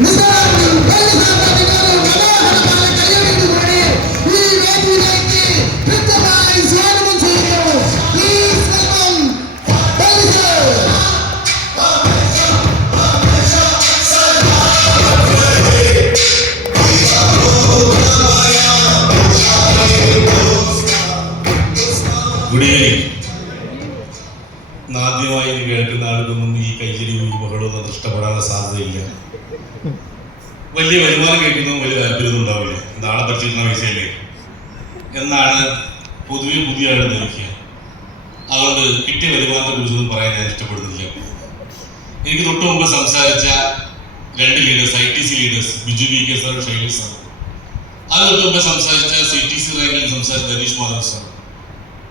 Yeah. വലിയ വരുമാനം കഴിക്കുന്നതും വലിയ താല്പര്യമൊന്നും ഉണ്ടാവില്ല. നാളെ പഠിച്ചിരുന്ന പൈസയില്ലേ? എന്നാണ് പൊതുവെ പുതിയ ആൾ ധരിക്കുക. അതുകൊണ്ട് കിട്ടിയ വരുമാനത്തെ കുറിച്ചൊന്നും പറയാൻ ഞാൻ ഇഷ്ടപ്പെടുന്നില്ല. എനിക്ക് തൊട്ട് മുമ്പ് സംസാരിച്ച രണ്ട് leaders I T C leaders Biju V K sir Shaili sir അത് തൊട്ട് മുമ്പ് സംസാരിച്ച സി ടി സി റാങ്കിൽ സംസാരിച്ച ഹരീഷ് മാധവ് സാർ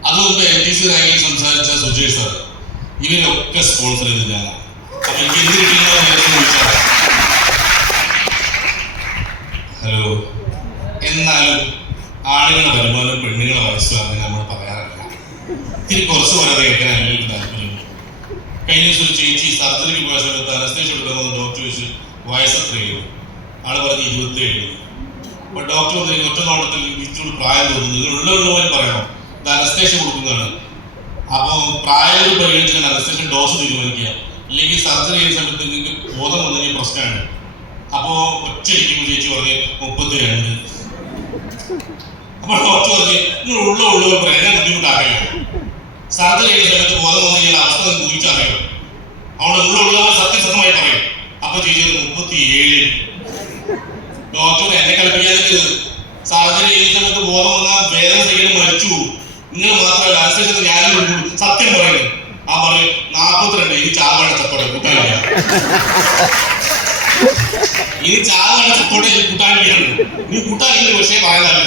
അത് മുമ്പ് എൻ ടി സി റാങ്കിൽ സംസാരിച്ച സുജയ് സാർ ഇവരൊക്കെ സ്പോൺസർ ചെയ്ത് ഞാനാണ്. അപ്പൊ എനിക്ക് എന്ത് കിട്ടുന്ന ചോദിച്ചാൽ ഹലോ എന്നാലും ആണുങ്ങളെ വരുമാനം അങ്ങനെ നമ്മൾ പറയാറില്ല. ഇനി കുറച്ച് വളരെ കേൾക്കാൻ എല്ലാവർക്കും താല്പര്യമുണ്ട് കഴിഞ്ഞ ദിവസം ഒരു ചേച്ചി സർജറിക്ക് പോയ സമയത്ത് അനസ്തേഷ എടുക്കുന്ന ഡോക്ടർ ചോദിച്ചു വയസ്സ് എത്രയാണ് ആൾ പറഞ്ഞ് ഇരുപത്തി ഏഴ് അപ്പൊ ഡോക്ടർ പറഞ്ഞു ഒറ്റ നോട്ടത്തിൽ ഇത്തിരി പ്രായം തോന്നുന്നു. ഇത് ഉള്ള ഉള്ളവർ പറയണം. ഇത് അനസ്തേഷ കൊടുക്കുന്നതാണ്. അപ്പോൾ പ്രായം പരിഗണിച്ച് അനസ്തേഷ ഡോസ് തീരുമാനിക്കുക. അല്ലെങ്കിൽ സർജറി ചെയ്യുന്ന സമയത്ത് നിങ്ങൾക്ക് ബോധം വന്നെങ്കിൽ പ്രശ്നമാണ്. അപ്പോൾ ഒറ്റയടിക്കുമ്പോൾ ചേച്ചി പറഞ്ഞ് മുപ്പത്തി രണ്ട് അപ്പോൾ കുറച്ച് പറഞ്ഞ് നിങ്ങൾ ഉള്ള ഉള്ളവർ പറയാൻ ബുദ്ധിമുട്ടാക്കില്ല സർജറി ചെയ്യുന്ന സമയത്ത് ബോധം വന്നു കഴിഞ്ഞാൽ അവസ്ഥ ഊഹിച്ചറിയണം അവിടെ ഉള്ള സത്യസന്ധമായി പറയും. അപ്പൊ ചേച്ചി മുപ്പത്തി ഏഴ് ഡോക്ടർ എന്നെ കളിപ്പിക്കാതെ സർജറി ചെയ്യുന്ന സമയത്ത് ബോധം വന്നാൽ വേദന സഹിതം മരിച്ചു നിങ്ങൾ മാത്രമല്ല അനുസരിച്ച് ഞാനും സത്യം പറയുന്നു ആ പറയും നാപ്പത്തിരണ്ട് ഇനി ചാവാണ് ചത്തോടെ കൂട്ടാനില്ല ഇനി ചാവാണ് ചത്തോടെ കൂട്ടാനില്ല നീ കൂട്ടാനില്ല പക്ഷേ പറയാൻ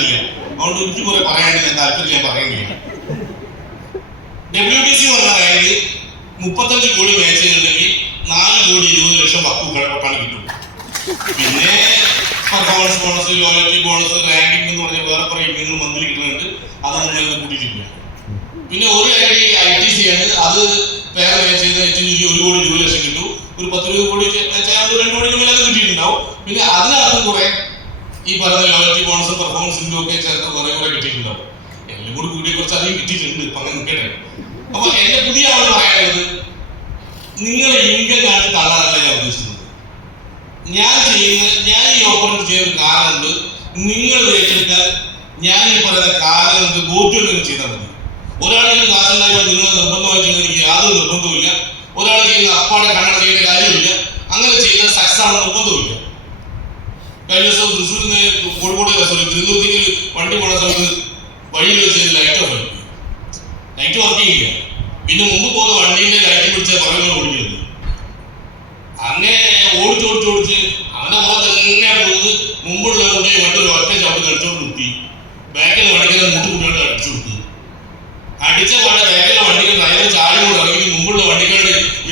അതുകൊണ്ട് എനിക്ക് കുറെ പറയാനും ഞാൻ താല്പര്യം ഞാൻ പറയുന്നില്ല. ഡബ്ല്യു ബി സി പറഞ്ഞ റാങ്ക് മുപ്പത്തഞ്ച് കോടി മാച്ച് ചെയ്യുന്നുണ്ടെങ്കിൽ നാല് കോടി ഇരുപത് ലക്ഷം വക്കുകളാണ് കിട്ടും. പിന്നെ performance bonus loyalty bonus ranking എന്ന് പറഞ്ഞ വേറെ കുറെ ഇനങ്ങൾ മന്ത്രി കിട്ടുന്നുണ്ട്. അതൊന്നും ഞാൻ കൂട്ടിയിട്ടില്ല. പിന്നെ ഒരു I D I T C ആണ്. അത് വേറെ മാച്ച് ചെയ്ത് ഒരു കോടി ഇരുപത് ലക്ഷം കിട്ടും. ഒരു പത്ത് ഇരുപത് കോടി രണ്ട് കോടി മേലെ കിട്ടിയിട്ടുണ്ടാവും. പിന്നെ അതിനകത്തും കുറെ ഈ പറയുന്ന ലോയൽറ്റി ബോണസ് പെർഫോമൻസ് ഒക്കെ ചേർത്ത് കുറെ കുറെ കിട്ടിയിട്ടുണ്ടാവും. എല്ലാം കൂടി കൂടിയ കുറച്ച് അധികം കിട്ടിയിട്ടുണ്ട് ഇപ്പൊ അങ്ങനെ നിൽക്കട്ടെ. അപ്പൊ എന്റെ പുതിയ ആൾ പറയാനുള്ളത് നിങ്ങൾ ഇൻകം കാണിച്ച് തള്ളാനല്ല ഞാൻ ഉദ്ദേശിക്കുന്നത്. ഞാൻ ചെയ്യുന്ന ഞാൻ ഈ ഓപ്പറേറ്റ് ചെയ്യുന്ന കാരണമുണ്ട് നിങ്ങൾ ഏറ്റെടുത്താൽ ഞാൻ ഈ പറയുന്ന കാരണങ്ങൾക്ക് ബോധ്യം ചെയ്താൽ മതി. ഒരാളെങ്കിലും കാശുണ്ടാക്കിയാൽ നിങ്ങൾ നിർബന്ധമായി ചെയ്യുന്ന എനിക്ക് യാതൊരു നിർബന്ധവുമില്ല. ഒരാൾ ചെയ്യുന്ന അപ്പാടെ കണ്ണട ചെയ്യേണ്ട കാര്യമില്ല അങ്ങനെ ചെയ്താൽ സക്സസ് ആണെന്ന് നിർബന്ധവുമില്ല കഴിഞ്ഞ ദിവസം തൃശ്ശൂരിൽ നിന്ന് കോഴിക്കോട് സോറി തിരുവനന്തപുരത്തേക്ക് വണ്ടി പോണ സമയത്ത് വഴിയിൽ വെച്ച് ലൈറ്റ് ഓഫ് ആയി. ലൈറ്റ് വർക്കിംഗ് ഇല്ല പിന്നെ മുമ്പ് പോകുന്ന വണ്ടീന്റെ ലൈറ്റ് പിടിച്ച പറയുന്നത് ഓടിക്കുന്നത് അങ്ങനെ ഓടിച്ച് ഓടിച്ച് ഓടിച്ച് അവന്റെ മുഖത്ത് തന്നെയാണ് പോകുന്നത് മുമ്പുള്ള കൊണ്ട് വണ്ടി ഒരു ഒറ്റ ചവിട്ട് കളിച്ചോണ്ട് നിർത്തി. ബാക്കിൽ വണ്ടിക്കുന്ന മുട്ട് കുട്ടിയോട് അടിച്ചു കൊടുത്തു. അടിച്ച പാടെ ബാക്കിലെ വണ്ടിക്ക് ഡ്രൈവർ ചാടി കൊണ്ട് ഇറങ്ങി മുമ്പുള്ള വണ്ടിക്കാട്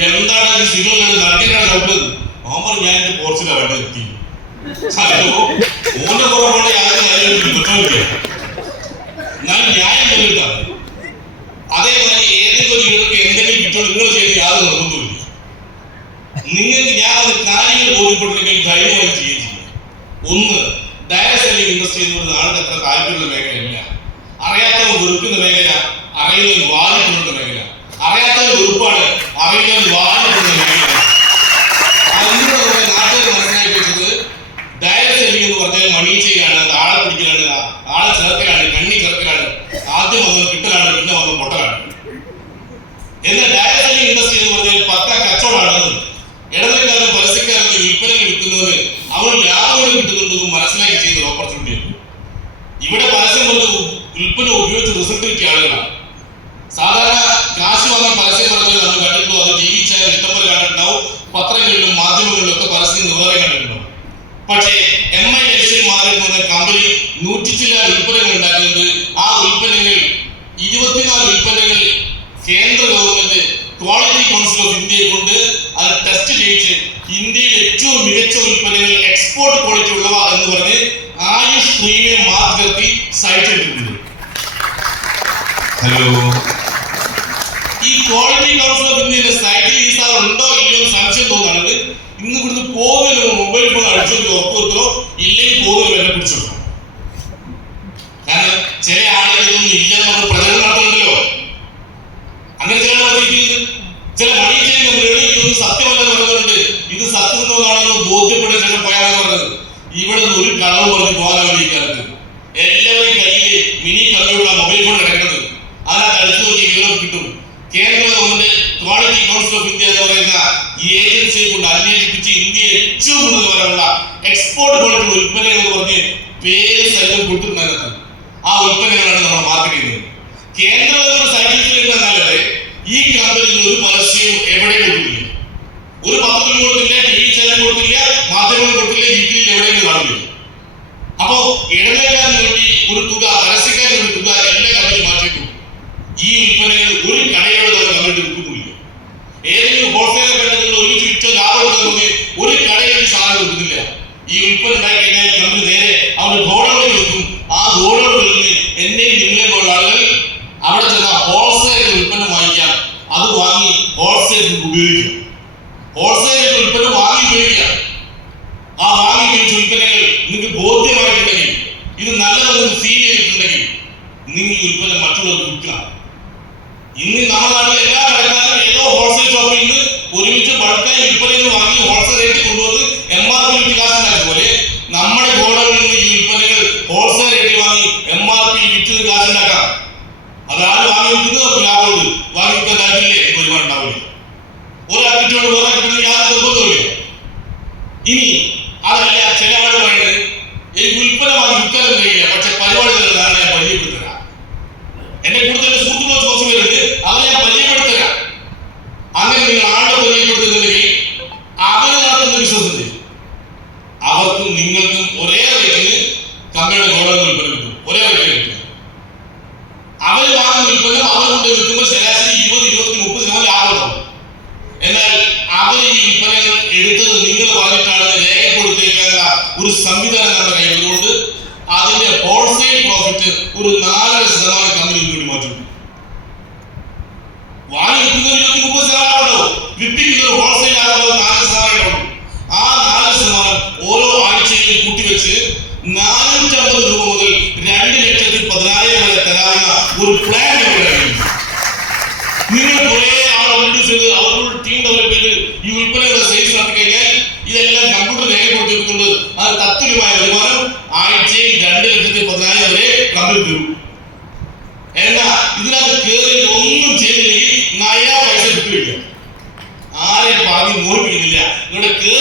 എന്താണ് ഇത് കണ്ട് നടക്കിനാണ് ചവിട്ടത് ഓമർ ഞാൻ എന്റെ പോർച്ചിലാ വണ്ടി എത്തി ഹലോ? ഓന്റെ കുറവുള്ള യാതൊരു കാര്യം കിട്ടുമില്ല എല്ലാ you can put like doing well. വന്നിട്ട് ഒരു നാലര ശതമാനം കമ്പനി കൂടി മാറ്റുന്നു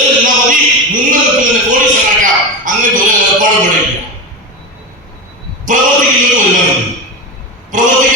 ചെയ്ത് നിന്നാൽ മതി നിങ്ങൾക്ക് പിന്നെ കോടീശ്വരനാക്കാം. അങ്ങനത്തെ ഒരു ഏർപ്പാട് ഇവിടെ ഇല്ല പ്രവർത്തിക്കുന്നതിന് പ്രവർത്തിക്കുന്ന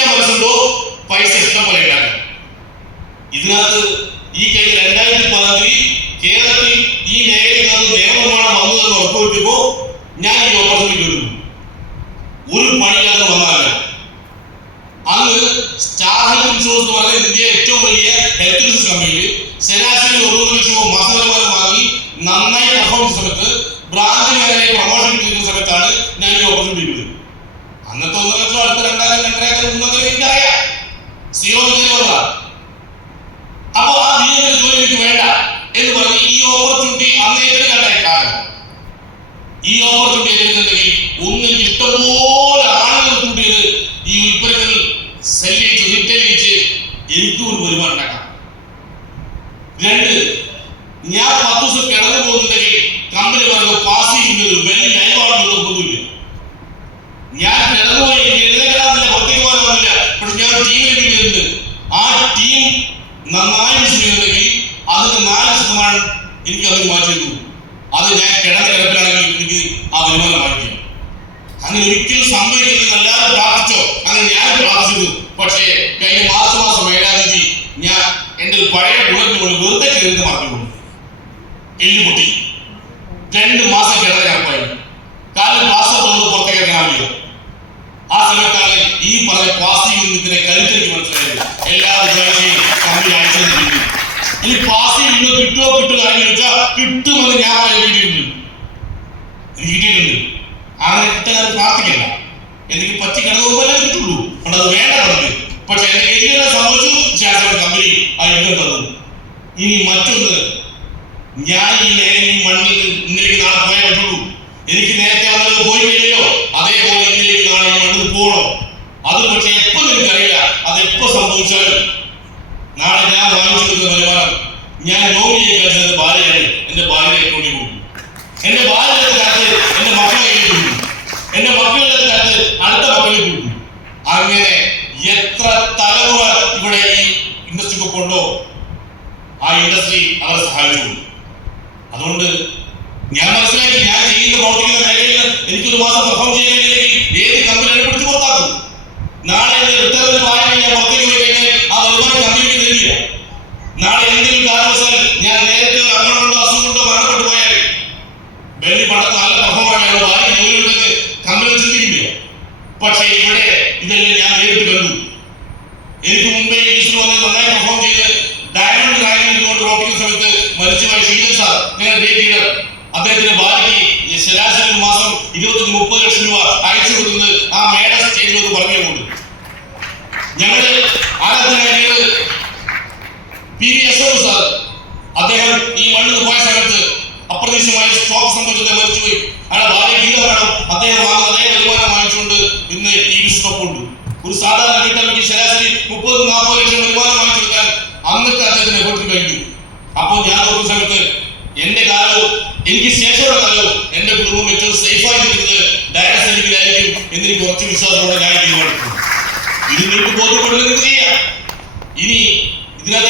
ഉള്ളതാണ് അപ്പോ ആ നീ എന്നൊരു ജോലി എനിക്ക് വേണ്ട എന്ന് പറഞ്ഞ് ഈ ഓപ്പർച്യൂണിറ്റി അങ്ങേറ്റം കണ്ടേക്കാണ് ഈ ഓപ്പർച്യൂണിറ്റി അങ്ങനെ ഒരിക്കലും സംഭവിക്കില്ലെന്ന് എല്ലാവരും പ്രാർത്ഥിച്ചോ. അങ്ങനെ ഞാൻ പ്രാർത്ഥിച്ചു പക്ഷേ കഴിഞ്ഞ മാർച്ച് മാസം ഏഴാം തീയതി ഞാൻ എന്റെ ഒരു പഴയ ബുള്ളറ്റിന് കൊണ്ട് വെറുതെ കയറി മറന്നു എല്ലു രണ്ട് മാസം കിടന്ന കിടപ്പായി കാരണം ക്ലാസ് തോന്നുന്നു പുറത്തേക്ക് ഇറങ്ങാറില്ല ആ സമയത്താണ് ഈ പറഞ്ഞ പാസിംഗ് യുദ്ധത്തിന്റെ കരുത്തെനിക്ക് മനസ്സിലായത്. എല്ലാ വിദ്യാർത്ഥിയും തമ്മിൽ അയച്ചു ഇനി പാസിംഗ് യുദ്ധം കിട്ടുമോ കിട്ടുക കിട്ടുമെന്ന് ഞാൻ അറിയേണ്ടിയിട്ടുണ്ട് അത് പ്രാർത്ഥിക്കണ്ട. എനിക്ക് പറ്റി കിടന്നു പോലെ കിട്ടുള്ളൂ. അവിടെ അത് വേണ്ട നമുക്ക്. പക്ഷെ എനിക്കെല്ലാം സംഭവിച്ചു കമ്പനി അതിന് തന്നു. ഇനി മറ്റൊന്ന്. ഞാൻ ഈ നേരെ മണ്ണിൽ ഇന്നലേക്ക് നാളെ പോയേ പറ്റുള്ളൂ. എനിക്ക് നേരത്തെ വന്നത് പോയി കഴിഞ്ഞല്ലോ അതേപോലെ ഇന്ന് ടി വി സ്റ്റോപ്പുണ്ട് ഒരു സാധാരണ വീട്ടമ്മയ്ക്ക് ശരാശരി മുപ്പത് നാൽപ്പത് ലക്ഷം വരുമാനം വാങ്ങിച്ചെടുക്കാൻ അന്നത്തെ അദ്ദേഹത്തിന് എഫർട്ട് കഴിഞ്ഞു. അപ്പോൾ ഞാൻ ഒരു സ്ഥലത്ത് എന്റെ കാലവും എനിക്ക് ശേഷമുള്ള കാലവും എന്റെ കുടുംബം ഏറ്റവും സേഫായി നിൽക്കുന്നത് ഡയറക്ട് സെന്റിങ്ങിലായിരിക്കും എന്ന് കുറച്ച് വിശ്വാസത്തോടെ ഞാൻ തീരുമാനിക്കുന്നു ഇത് നിങ്ങൾക്ക് ബോധ്യപ്പെടുന്നത് ചെയ്യാം? ഇനി ഇതിനകത്ത്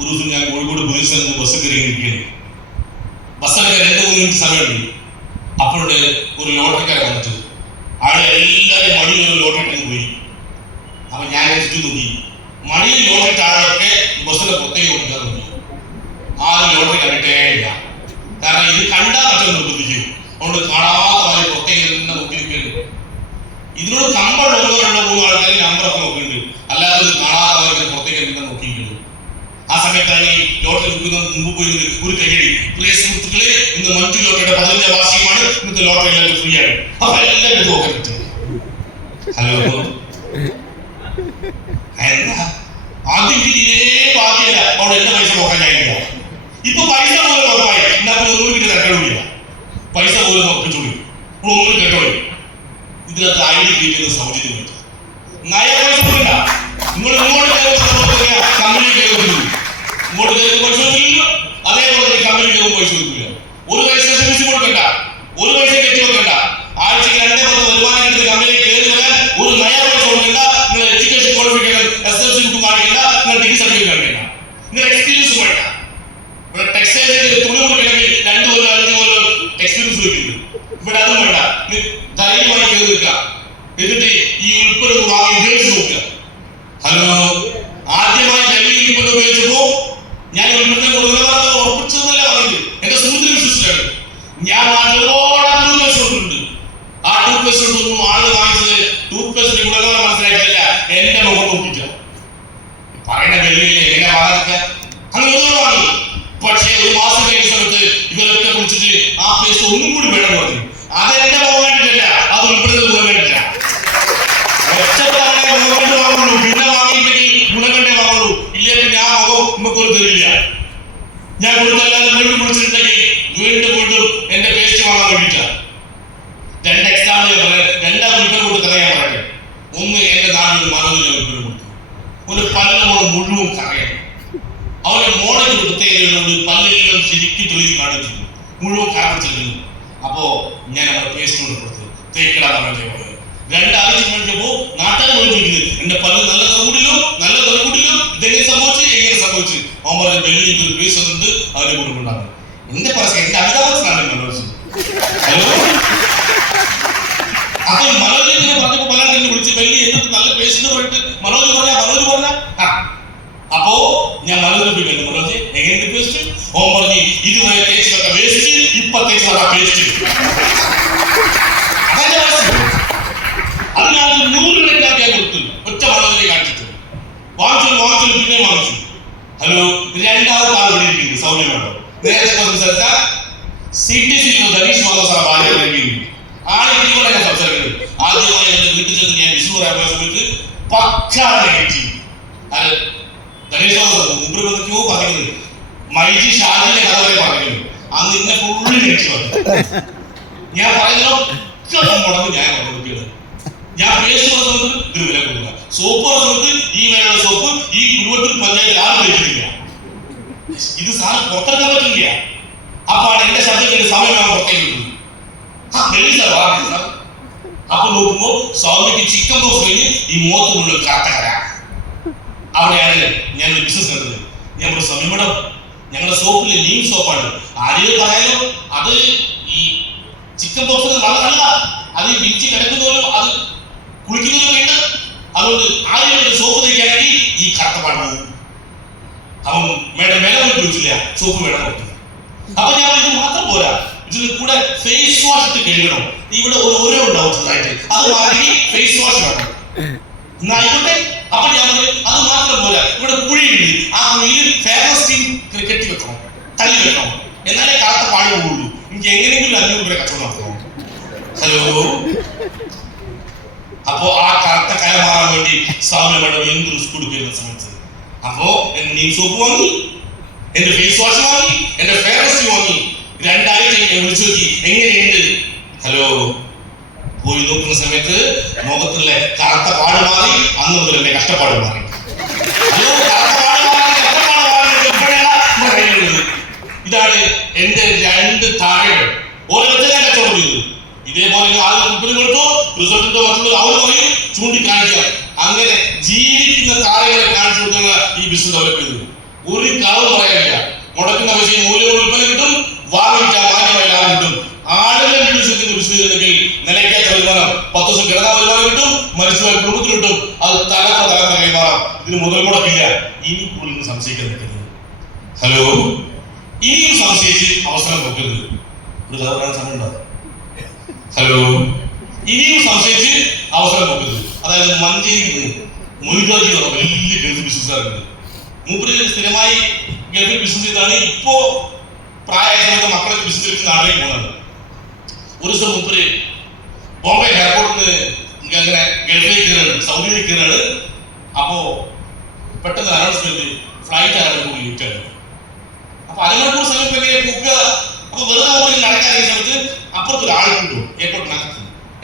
ഒരു ദിവസം ഞാൻ കോഴിക്കോട് പോലീസിൽ നിന്ന് ബസ് കയറി ഇരിക്കുകയാണ്. ബസ്സൊക്കെ രണ്ട് മൂന്ന് മിനിറ്റ് സമയമുണ്ട്. അപ്പോഴുണ്ട് ഹലോ. എന്താ ആദ്യം എനിക്ക് തീരെ ബാധ്യത അവിടെ എന്റെ പൈസ നോക്കാൻ കഴിയില്ല ഇപ്പൊ പൈസ പോലും കുഴപ്പമായി ഇന്നത്തെ ഒന്നും കിട്ടി തരക്കണമില്ല പൈസ പോലും നോക്കിച്ചോളി ഒന്നും കേട്ടോളി ഇതിനകത്ത് ഐഡി കിട്ടിയത് സൗജന്യമായിട്ട് നയ പൈസ നിങ്ങൾ ഇങ്ങോട്ട് കയറുന്ന ഇങ്ങോട്ട് കയറുന്ന പരിശോധന എക്സ്പീരിയൻസ് കിട്ടുന്നു ഇവിടെ അതും വേണ്ട. ധൈര്യമായി കയറി നിൽക്കാം എന്നിട്ട് ഈ ഉൾപ്പെടെ വാങ്ങി നോക്കുക. ഹലോ തരില്ല ഞാൻ കൊടുത്തല്ലാതെ വീണ്ടും കുളിച്ചിട്ടുണ്ടെങ്കിൽ വീണ്ടും വീണ്ടും എന്റെ പേസ്റ്റ് വാങ്ങാൻ വേണ്ടിയിട്ടാണ് രണ്ട് എക്സാമ്പിൾ ഞാൻ പറയാം രണ്ടാ ഉൽപ്പന്നം കൊടുത്ത കഥ ഞാൻ പറയട്ടെ ഒന്ന് എന്റെ നാട്ടിൽ ഒരു മനോജിന് ഉൽപ്പന്നം കൊടുത്തു ഒരു പല്ലിനോട് മുഴുവൻ കറയണം അവന്റെ മോളൊരു പ്രത്യേകതയുണ്ട് പല്ലെല്ലാം ശരിക്കും തെളിവ് കാണിച്ചു മുഴുവൻ കാണിച്ചിരുന്നു അപ്പോ ഞാൻ അവിടെ പേസ്റ്റ് കൊണ്ട് കൊടുത്തു തേക്കിട പറഞ്ഞ പോലെ രണ്ടാഴ്ച കഴിഞ്ഞപ്പോ നാട്ടുകാർ ചോദിക്കുന്നത് എന്റെ പല്ല് നല്ല തറകൂടിലോ നല്ല തറകൂടിലോ ഇതെങ്ങനെ സംഭവിച്ചു എങ്ങനെ സംഭവിച്ചു അവൻ പറഞ്ഞു വെള്ളി ഒരു പേസ്റ്റ് ഉണ്ട് അവനെ കൊടുക്കുന്നുണ്ടാകും എന്റെ പറശ്ശ എന്റെ അമിതാഭത്തിനാണ് മനോജ് ഹലോ അപ്പൊ ഈ മനോജ് ഇങ്ങനെ പറഞ്ഞപ്പോ പലരും എന്നെ വിളിച്ച് വെള്ളി എന്നിട്ട് നല്ല പേസ്റ്റ് പറഞ്ഞിട്ട് മനോജ് പറഞ്ഞ മനോജ് പറഞ്ഞ ആ അപ്പോ ഞാൻ മനോജ് പോയി മനോജ് എങ്ങനെയുണ്ട് പേസ്റ്റ് ഓൻ പറഞ്ഞു ഇതുവരെ തേച്ച് വെച്ച വേസ്റ്റ് ഇപ്പൊ തേച്ച് വെച്ച പേസ്റ്റ് അതെന്റെ അവസ്ഥ അത് ഞാൻ നൂറുകണക്കാക്കി ഞാൻ കൊടുത്തു ഒറ്റ മനോജിനെ കാണിച്ചിട്ട് വാങ്ങിച്ചു വാങ്ങിച്ചു പിന്നെ വാങ്ങിച്ചു ഹലോ രണ്ടാമത്തെ ആൾ ഇവിടെ ഇരിക്കുന്നു സൗമ്യ മേഡം നേരത്തെ സംസാരിച്ച C T C Dhaneesh Madhav sir ഭാര്യ ഇരിക്കുന്നു ആളെ ഇതുകൊണ്ട് ഞാൻ സംസാരിക്കുന്നത് ആദ്യമായി എന്റെ വീട്ടിൽ ചെന്ന് ഞാൻ വിഷു പറയാൻ പോയ സമയത്ത് പക്ക നെഗറ്റീവ് അത് ധനീഷ് മാധവ് മുമ്പ് എന്തൊക്കെയോ പറയുന്നത് മൈജി ഷാജിന്റെ കഥ വരെ പറഞ്ഞു അന്ന് ഇന്നെ ഫുള്ള് നെഗറ്റീവ് ഞാൻ പറയുന്നതൊക്കെ മുടങ്ങി ഞാൻ കൊടുക്കുന്നത് ഞാൻ പേസ് പറഞ്ഞത് ഇത് വില കൊടുക്കുക. സോപ്പ് പറഞ്ഞത് ഈ വിലയുള്ള സോപ്പ് ഈ കുടുംബത്തിൽ പഞ്ചായത്തിൽ ആരും കഴിക്കുന്നില്ല. ഇത് സാർ പുറത്തെടുക്കാൻ പറ്റില്ല. അപ്പാണ് എന്റെ ശബ്ദത്തിന്റെ സമയം പുറത്തേക്ക് വിടുന്നത് ആ വെള്ളി സാർ വാ സാർ. അപ്പൊ നോക്കുമ്പോ സ്വാമിക്ക് ചിക്കൻ ബോക്സ് കഴിഞ്ഞ് ഈ മുഖത്തുള്ള കാത്തകര അവിടെയാണ് ഞാൻ ബിസിനസ് കണ്ടത് ഞാൻ സ്വാമി മേഡം ഞങ്ങളുടെ സോപ്പിൽ ലീം സോപ്പാണ് ആരെയോ പറയാലോ അത് ഈ ചിക്കൻ ബോക്സ് വളരല്ല അത് വിരിച്ച് കിടക്കുന്നവരും അത് കുളിക്കുന്നവരും വേണ്ട അതുകൊണ്ട് ആരെയും സോപ്പ് തയ്ക്കാണെങ്കിൽ ഈ കറുത്തപ്പാട് പോകും അവൻ മേഡം മേഡം ചോദിച്ചില്ല സോപ്പ് മേഡം കൊടുത്തില്ല അപ്പൊ ഞാൻ ഇത് മാത്രം പോരാ. ഇതിന് കൂടെ ഫേസ് വാഷ് ഇട്ട് കഴുകണം. ഇവിടെ ഒരു ഓരോ ഉണ്ടാവും ചെറുതായിട്ട് അത് മാറി ഫേസ് വാഷ് വേണം എന്നാ ആയിക്കോട്ടെ. അപ്പൊ ഞങ്ങൾ അത് മാത്രം പോരാ ഇവിടെ കുഴിയുണ്ട് ആ കുഴിയിൽ ഫേമസ് ടീം ക്രിക്കറ്റ് വെക്കണം തള്ളി വെക്കണം. എന്നാലേ കറുത്ത പാടി പോകുള്ളൂ എനിക്ക് എങ്ങനെയെങ്കിലും അഞ്ഞൂറ് രൂപ കച്ചവടം നടത്തണം. ഹലോ അപ്പോ ആ കറുത്ത കല മാറാൻ വേണ്ടി സ്വാമി മേഡം എന്ത് റിസ്ക് കൊടുക്കുന്ന സമയത്ത് അപ്പോ എന്റെ നീം സോപ്പ് വാങ്ങി എന്റെ ഫേസ് വാഷ് വാങ്ങി എന്റെ ഫേമസ് വാങ്ങി. രണ്ടാഴ്ച വിളിച്ചു നോക്കി. എങ്ങനെയുണ്ട്? ഹലോ പോയി നോക്കുന്ന സമയത്ത് മുഖത്തുള്ള കറുത്ത പാട് മാറി അന്ന് മുതൽ എന്റെ കഷ്ടപ്പാട് മാറി? ഇതാണ് എന്റെ രണ്ട് താഴെകൾ ഇതേപോലെ കൊടുത്തു റിസൾട്ടിന്റെ മറ്റുള്ള അവർ പറയും ചൂണ്ടിക്കാണിക്കാം. അങ്ങനെ ജീവിക്കുന്ന താരങ്ങളെ കാണിച്ചു കൊടുക്കുന്ന ഈ ബിസിനസ് ഡെവലപ്പ് ഒരു കളവ് പറയാനില്ല. മുടക്കുന്ന പൈസയും മൂല്യവും ഉൽപ്പന്നം കിട്ടും വാങ്ങിക്കാൻ മാന്യമായ ലാഭം കിട്ടും ആളുകൾ ബിസിനസിന്റെ ബിസിനസ് ഉണ്ടെങ്കിൽ നിലയ്ക്കാത്ത വരുമാനം പത്ത് ദിവസം കിടന്ന വരുമാനം കിട്ടും മരിച്ചുപോയ കുടുംബത്തിന് കിട്ടും അത് തലമുറ തലമുറ കൈമാറാം ഇതിന് മുതൽ മുടക്കില്ല ഇനി നിൽക്കുന്നത് ഹലോ? ഇനിയും സംശയിച്ച് അവസരം നോക്കരുത് ഒരു പറയാൻ സമയം ഹലോ? ഇനിയും സംശയിച്ച് അവസരം നോക്കരുത് അതായത് മഞ്ചേരി മൊയ്താജി വലിയ ഗൾഫ് ബിസിനസ്സുകാരുണ്ട്. മൂപ്പര് സ്ഥിരമായി ഗൾഫിൽ ബിസിനസ് ചെയ്താണ്. ഇപ്പോ പ്രായ സമയത്ത് മക്കളെ ബിസിനസ് എടുത്ത് നാട്ടിലേക്ക് പോകുന്നത് ഒരു ദിവസം മൂപ്പര് ബോംബെ എയർപോർട്ടിൽ അങ്ങനെ ഗൾഫിലേക്ക് കയറാണ് സൗദിയിലേക്ക് കയറാണ്. അപ്പോ പെട്ടെന്ന് അനൗൺസ്മെന്റ് ഫ്ലൈറ്റ് ആണ് കൂടി യൂട്ടേൺ അപ്പൊ അരമണിക്കൂർ സമയത്ത് എങ്ങനെ പോകുക അപ്പൊ വെറുതെ പോയി നടക്കാൻ സമയത്ത് അപ്പുറത്ത് ഒരു ആൾ കൊണ്ടു എയർപോർട്ടിനകത്ത്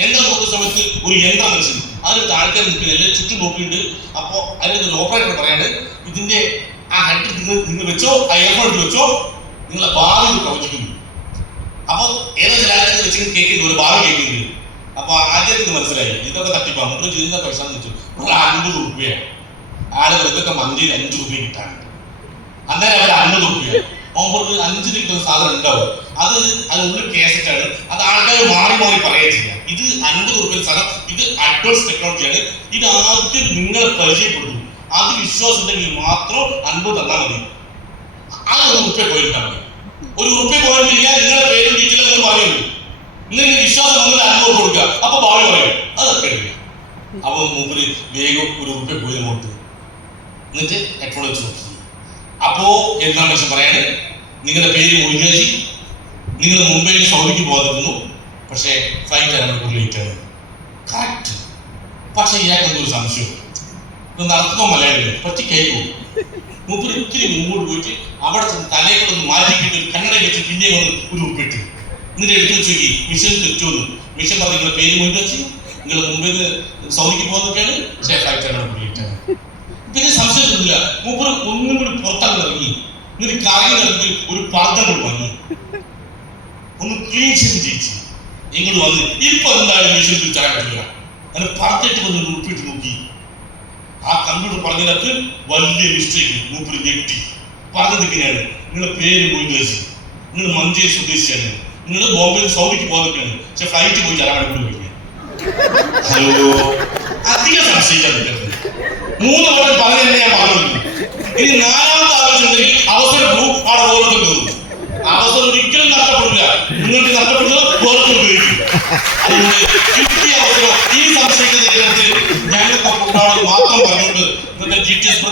എന്താ നോക്കുന്ന സമയത്ത് ഒരു യന്ത്രം മനസ്സിൽ അതിനകത്ത് ആൾക്കാർ നിൽക്കുന്നില്ല ചുറ്റും നോക്കിയിട്ട് അപ്പോ അതിനകത്ത് ഓപ്പറേറ്റർ പറയാണ് ഇതിന്റെ ആ ഹെഡ് നിങ്ങൾ നിങ്ങൾ വെച്ചോ ആ എയർപോർട്ടിൽ വെച്ചോ നിങ്ങളെ ഭാവി പ്രവചിക്കുന്നു. അപ്പൊ ഏതൊക്കെ രാജ്യത്ത് വെച്ച് കേൾക്കുന്നു ഒരു ഭാവി കേൾക്കുന്നുണ്ട്. അപ്പൊ ആദ്യം ഇത് മനസ്സിലായി. ഇതൊക്കെ തട്ടിപ്പാ. മുമ്പ് ചെയ്യുന്ന പൈസ എന്ന് വെച്ചു. ഒരു അൻപത് റുപ്യ ആളുകൾ ഇതൊക്കെ മന്തിയിൽ അഞ്ച് രൂപ കിട്ടാനുണ്ട് അന്നേരം അവർ അന്ന് റുപ്യ ഓമ്പർക്ക് അഞ്ച് കിട്ടുന്ന സാധനം ഉണ്ടാവും. അത് അത് ഒന്ന് കേസറ്റാണ് അത് ആൾക്കാർ മാറി മാറി പറയുക ചെയ്യാം. ഇത് അൻപത് റുപ്യ സാധനം. ഇത് അഡ്വാൻസ് ടെക്നോളജിയാണ് ഇത് ആദ്യം നിങ്ങളെ പരിചയപ്പെടുത്തും. അത് വിശ്വാസം ഉണ്ടെങ്കിൽ മാത്രം അൻപത് തന്നാൽ മതി. അത് ഒരു റുപ്യ പോയിട്ടാൽ മതി. ഒരു റുപ്യ പോയിട്ടില്ല നിങ്ങളുടെ പേരും ഡീറ്റെയിലും പറയുള്ളൂ നിങ്ങൾക്ക് വിശ്വാസം വന്നിട്ട് അൻപത് കൊടുക്കുക. അപ്പൊ ഭാവി പറയും. അതൊക്കെ അപ്പൊ മുമ്പിൽ വേഗം ഒരു റുപ്യ പോയി നോട്ട് എന്നിട്ട് ഹെഡ്ഫോൺ വെച്ച് നോക്കി. അപ്പോ എന്താണ് പക്ഷെ പറയാണ്? നിങ്ങളുടെ പേര് മൊയ്യാജി നിങ്ങൾ മുംബൈയിൽ സൗദിക്ക് പോകാതിരുന്നു. പക്ഷേ ഫ്ലൈറ്റ് അരമണിക്കൂർ ലേറ്റ് ആണ്. കറക്റ്റ് പക്ഷേ ഇയാൾക്ക് എന്തൊരു സംശയം. ഇത് നടത്തുന്ന മലയാളികൾ പറ്റി കേൾക്കൂ. മൂപ്പര് ഒത്തിരി മുമ്പോട്ട് പോയിട്ട് അവിടെ ചെന്ന് തലയിലൊന്ന് മാറ്റിക്കിട്ട് കണ്ണട വെച്ച് പിന്നെ ഒന്ന് ഒരു ഉപ്പിട്ട്. എന്നിട്ട് എടുത്തു വെച്ച് നോക്കി. മിഷൻ തെറ്റുമെന്ന് മിഷൻ പറഞ്ഞു നിങ്ങളുടെ പേര് മുന്നിൽ നിങ്ങൾ മുംബൈയിൽ സൗദിക്ക് പോകുന്നൊക്കെയാണ് പക്ഷേ ഫ്ലൈറ്റ് അരമണിക്കൂർ ലേറ്റ് ആണ്. പിന്നെ സംശയമില്ല മൂപ്പര് ഒന്നും കൂടി പുറത്തങ്ങ് ഇറങ്ങി. എന്നിട്ട് കറങ്ങി നടന്നിട്ട് ഒരു പർദ്ദ വാങ്ങി ഒന്ന് ക്ലീൻ ചെയ്ത് ജയിച്ചു ഇങ്ങോട്ട് വന്ന് ഇപ്പൊ എന്തായാലും മിഷൻ ചായ അങ്ങനെ വന്ന് ഉൾപ്പിട്ട് നോക്കി. ആ കമ്പ്യൂട്ടർ പറഞ്ഞതിനകത്ത് വലിയ മിസ്റ്റേക്ക് മൂപ്പര് ഞെട്ടി. പറഞ്ഞത് ഇങ്ങനെയാണ്. നിങ്ങളുടെ പേര് മൊയ്തേശി നിങ്ങൾ മഞ്ചേരി സ്വദേശിയാണ്. നിങ്ങൾ ബോംബെയിൽ സൗദിക്ക് പോകുന്നൊക്കെയാണ് പക്ഷെ ഫ്ലൈറ്റ് പോയി കഴിഞ്ഞു ഹലോ. അധികം സംശയിക്കാൻ പറ്റരുത് മൂന്ന് വട്ടം പറഞ്ഞു തന്നെ ഞാൻ പറഞ്ഞു ഇനി നാലാമത്തെ ആവശ്യമുണ്ടെങ്കിൽ അവസരം പോകും അവിടെ ഓർത്തിട്ടു അവസരം ഒരിക്കലും നഷ്ടപ്പെടില്ല. നിങ്ങൾക്ക് നഷ്ടപ്പെടുന്നത് ഓരോരുത്തർ ഉപയോഗിക്കും. കിട്ടിയ അവസരം ഈ സംശയിക്കുന്ന ഞങ്ങൾക്ക് മാത്രം പറഞ്ഞുകൊണ്ട് ഇന്നത്തെ ജി ടി എസ്